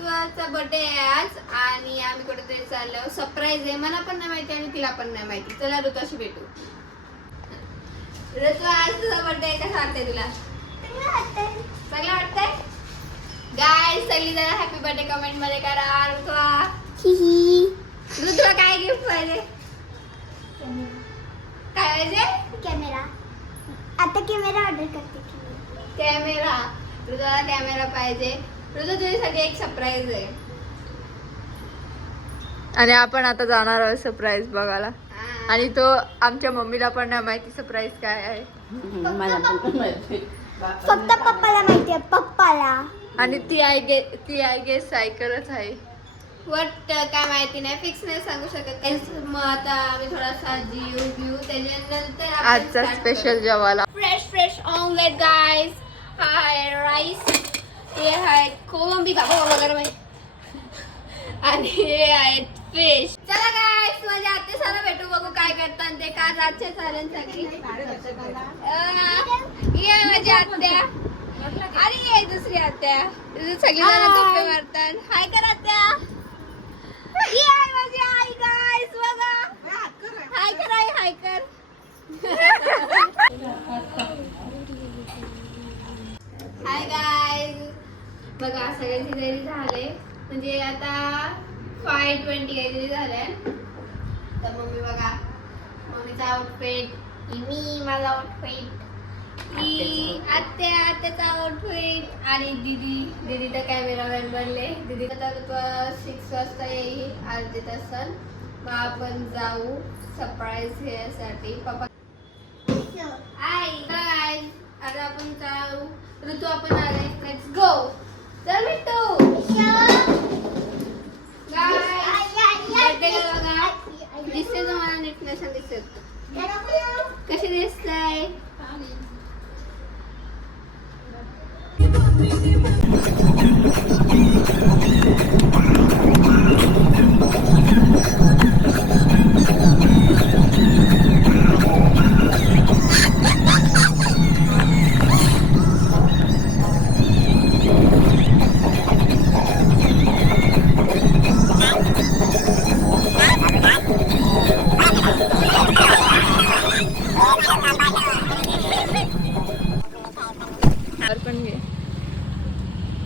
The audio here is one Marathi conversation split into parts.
ऋतूचा बर्थडे आहे आज आणि आम्ही कुठेतरी चाललो. सरप्राईज आहे, मला पण नाही माहिती आणि तिला पण नाही माहिती. चला ऋतूशी भेटू. ऋतू, आज तुझा बर्थडे आहे, कसं वाटतंय तुला? चांगलं वाटतंय? गाईस सगळी जरा हॅपी बर्थडे कमेंट मध्ये करा. ऋतूला काय गिफ्ट पाहिजे? काय पाहिजे? कॅमेरा. आता कॅमेरा ऑर्डर करते. कॅमेरा. ऋतूला कॅमेरा पाहिजे. ऋतू तुझ्यासाठी एक सरप्राईज आहे. आणि आपण आता जाणार आहोत सरप्राईज बघायला. आणि तो आमच्या मम्मीला पण नाही माहिती सरप्राईज काय आहे. मला पण माहिती. फक्त पप्पाला माहिती आहे, पप्पाला. आणि ती आय गेस सायकलच आहे. वट काय माहिती नाही, फिक्स नाही सांगू शकत. मग आता आम्ही थोडासा जीव घेऊ, त्याच्यानंतर आजचा स्पेशल जेवायला फ्रेश ऑमलेट गाईस. हाय राईस, हे आहेत कोलंबी बाबा वगैरे आणि हे आहेत फिश. चला गाईस, माझ्या आत्या सारा भेटू, बघू काय करतात ते. का रातच्या चालेल सगळी. ये माझी आत्या आणि ये दुसरी आत्या. सगळी जण गप्पे मारतात. हाय कर आत्या. ही आहे माझी आई गाईस, बघा. हाय कर आई, हाय कर. हाय गाईज, बघा सगळ्यांची तयारी झाले. म्हणजे आता 5:20 काहीतरी झालंय. तर मम्मी बघा, मम्मीचा आउटफिट, मी माझा आउटफिट, ही आत्याचा आउटफिट आणि दीदी तर कॅमेरामॅन बनले. दीदी तर 6 वाजता येईल अर्ध्या तासात. मग आपण जाऊ सरप्राईज घ्यायसाठी. पप्पा आई गाईज, आता आपण जाऊ. ऋतू आपण आले, लेट्स गो. चल मिट्टू. बर्थडे बघा, दिसते तुम्हाला नीट नसेल दिसत. कशी दिसतंय?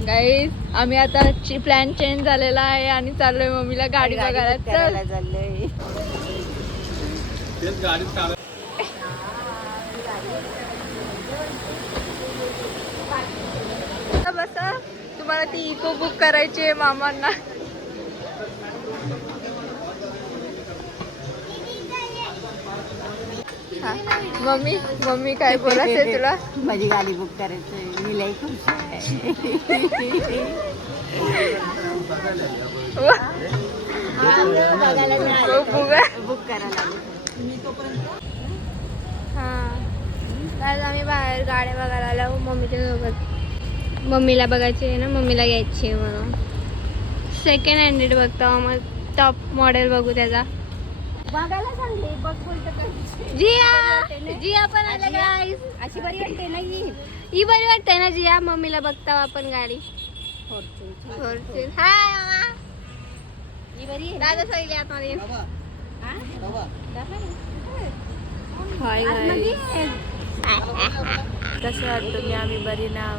गाईज, आम्ही आता प्लॅन चेंज झालेला आहे आणि चाललोय मम्मीला गाडी बघायला. चल चाललंय. बस, तुम्हाला ती इको बुक करायची आहे मामांना. मम्मी काय बोलायचंय तुला? माझी गाडी बुक करायची, मी लई खुश आहे. बुक करायला आज आम्ही बाहेर गाड्या बघायला आलो मम्मीच्या सोबत. मम्मीला बघायची आहे ना, मम्मीला घ्यायची आहे म्हणून. सेकंड हँडेड बघतो, मग टॉप मॉडेल बघू त्याचा. बघायला सांगले, बघ बोलतं जिया पण आलं गाईस. अशी बरी वाटते ना ही बरी वाटते ना जिया. मम्मीला बघता आपण गाडी फॉर्च्यून. हाय मामा, ही बरी आहे. दादा सगळी आतमध्ये. हाय कसं वाटतं? मी आम्ही बरी नाव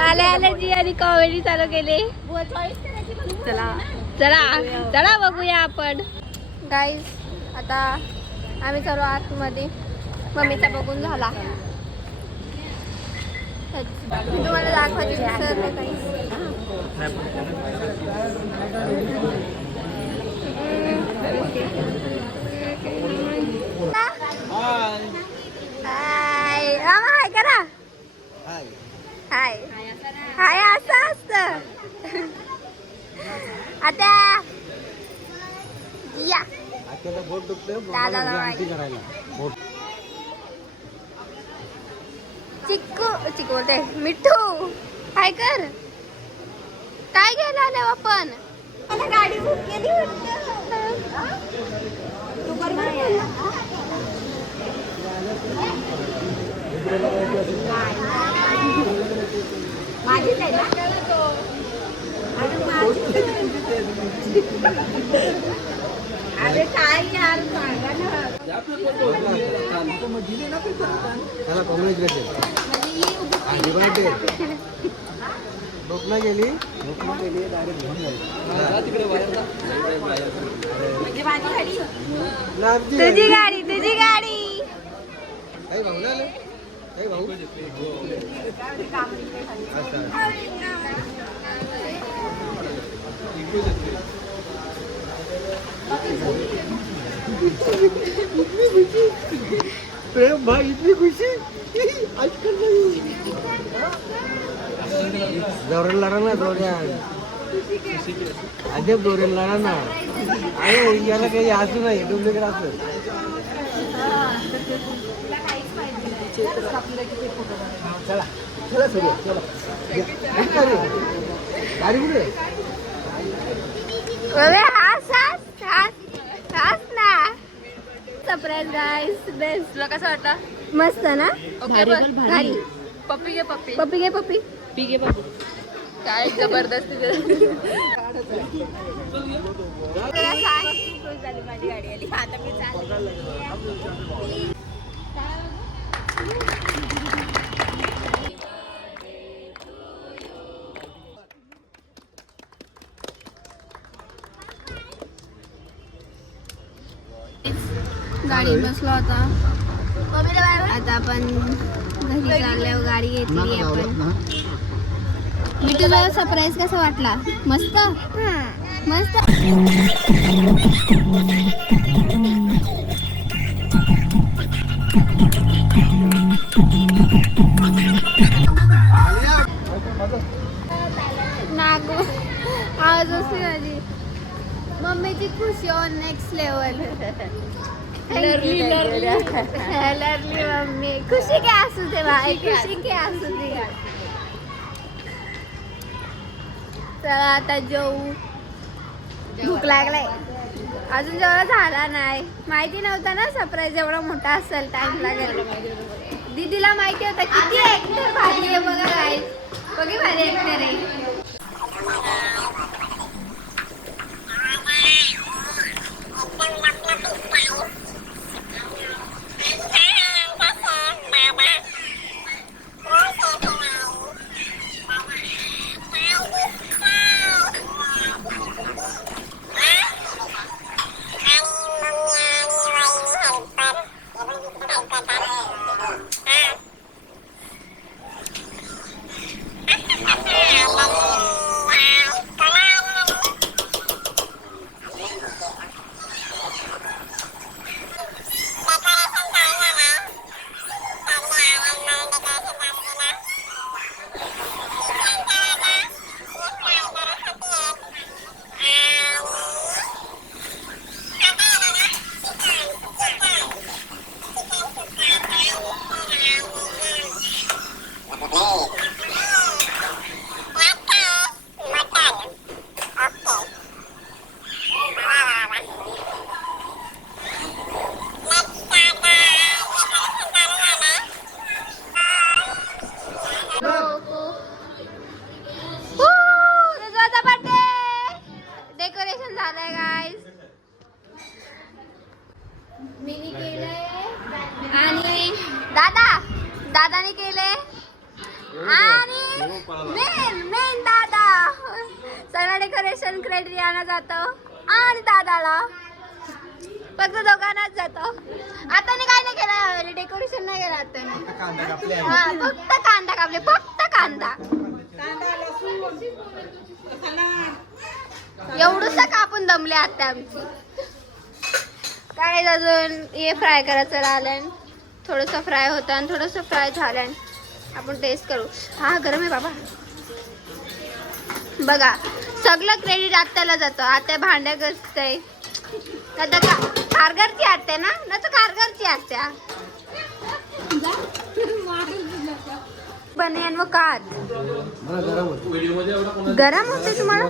आले जियानी कॉमेडी चालू केली. चला चला बघूया आपण. गाईज, आता आम्ही चालू आतमध्ये. मम्मीचा बघून झाला. मी तुम्हाला दाखवायची विसरले काही. हाय मामा, हाय करा. हाय हाय असं असतं. आता या दादा चिक्कू बोलते. मिठू काय कर, काय घ्यायला आलो आपण? गाडी बुक केली माझीच आहे ना. अरे काय यार सांगा ना. म्हणजे माझी गाडी. तुझी गाडी तुझी गाडी. प्रेम भाई इतनी खुशी आजकल नहीं. जोरेला ना जोड्या अजब जोरेला ना. अरे याला काही असू नाही डुप्लिकेट असं. चला चला सुरू चला गाडी कुठे हास हास हास हास ना. सरप्राईज गाईस बेस्ट. तुला कसं वाटलं? मस्त ना. भारी. पप्पी घे पप्पी. पप्पी घे पप्पी. पी घे पप्पी. काय जबरदस्ती माझी गाडी आली आता मी चालले. गाडी बसलो होता. आता आपण घरी चालल्यावर गाडी घेतली आपण. मी तुला सरप्राईज कसा वाटला? मस्त मस्त. नागो आवाज असते माझी. मम्मीची खुशी ऑन नेक्स्ट लेवल. लरली मम्मी. खुशी के असू दे भाई, खुशी के असू दे. चला आता जेवू. भूक लागलाय. अजून जेवढा झाला नाही. माहिती नव्हता ना सरप्राईज एवढा मोठा असेल, टाइम लागेल. दीदीला माहिती होतं किती ऍक्टर भारी आहे बघा गाईस. बघी भारी ऍक्टर आहे. डेकोरेशन झालंय गाईस. मीनी केलंय आणि दादाने केले. आणि मेन दादा सगळं डेकोरेशन क्रेडियाना जातो आणि दादाला फक्त दोघांनाच जातो. आता काय नाही केलं, डेकोरेशन नाही केलं आता. हा फक्त कांदा कापले, फक्त कांदा. एवढंच कापून दमले आता आमची. काय अजून हे फ्राय करायचं राहिलं. थोडंसं फ्राय होतं आणि थोडंसं फ्राय झालं. आपण टेस्ट करू. हा गरम आहे बाबा. बघा सगळं क्रेडिट आत्याला जातं. आत्या भांड्या घासते. आता कारगरची आत्या ना, तर कारगरची आत्या. बनियान व कात गरम होते तुम्हाला.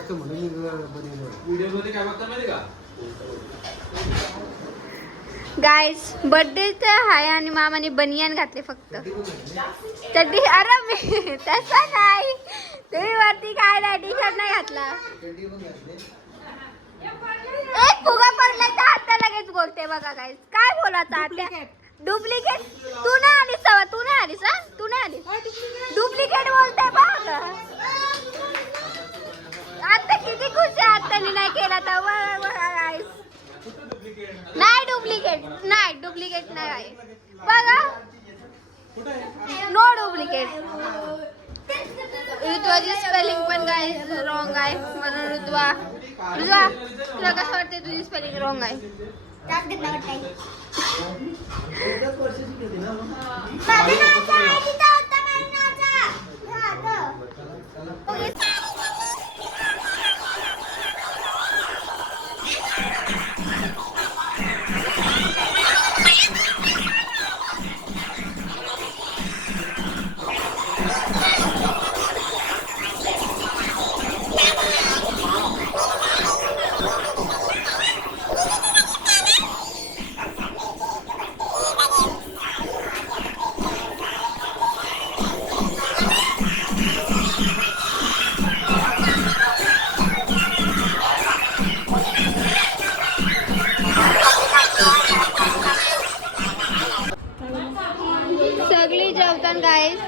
गाईस बर्थडे तर आहे आणि मामाने बनियान घातले फक्त. चड्डी अरे मी तसा नाही. तुम्ही वरती काय नाही टी शर्ट नाही घातला. एक फुगा पडला तर आता लगेच बोलते बघा गाईस. काय बोलायचं आता? डुप्लिकेट. तू नाही आलीस तेव्हा. तू नाही आलीस हा? तू नाही आलीस. डुप्लिकेट बोलते बघ. आता किती खुश आहे आत्तानी नाही केला तर गाईस. नाही डुप्लिकेट नाही आहे. बघा नो डुप्लिकेट. ऋतुवाची स्पेलिंग पण गाईस रॉंग आहे म्हणून ऋतुवा तुला कसं वाटते तुझी स्पेलिंग रॉंग आहे? सगळी जेवतान गाईस.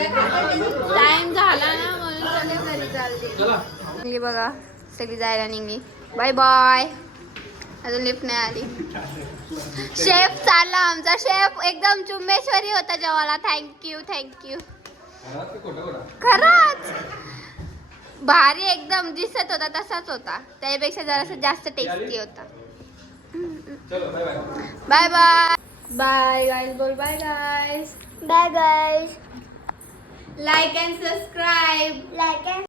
टाइम झाला ना म्हणून सगळे घरी चालले. बघा सगळी जायला निघली. Bye bye. अजून लिफ्ट नाही आली. शेफ चालला आमचा. शेफ एकदम चुम्मेश्वरी होता जेवायला. थँक्यू. खरंच भारी एकदम दिसत होता तसाच होता. त्यापेक्षा जरासा जास्त टेस्टी होता. Bye bye. Bye guys. बोल bye guys. Bye guys. Like and subscribe.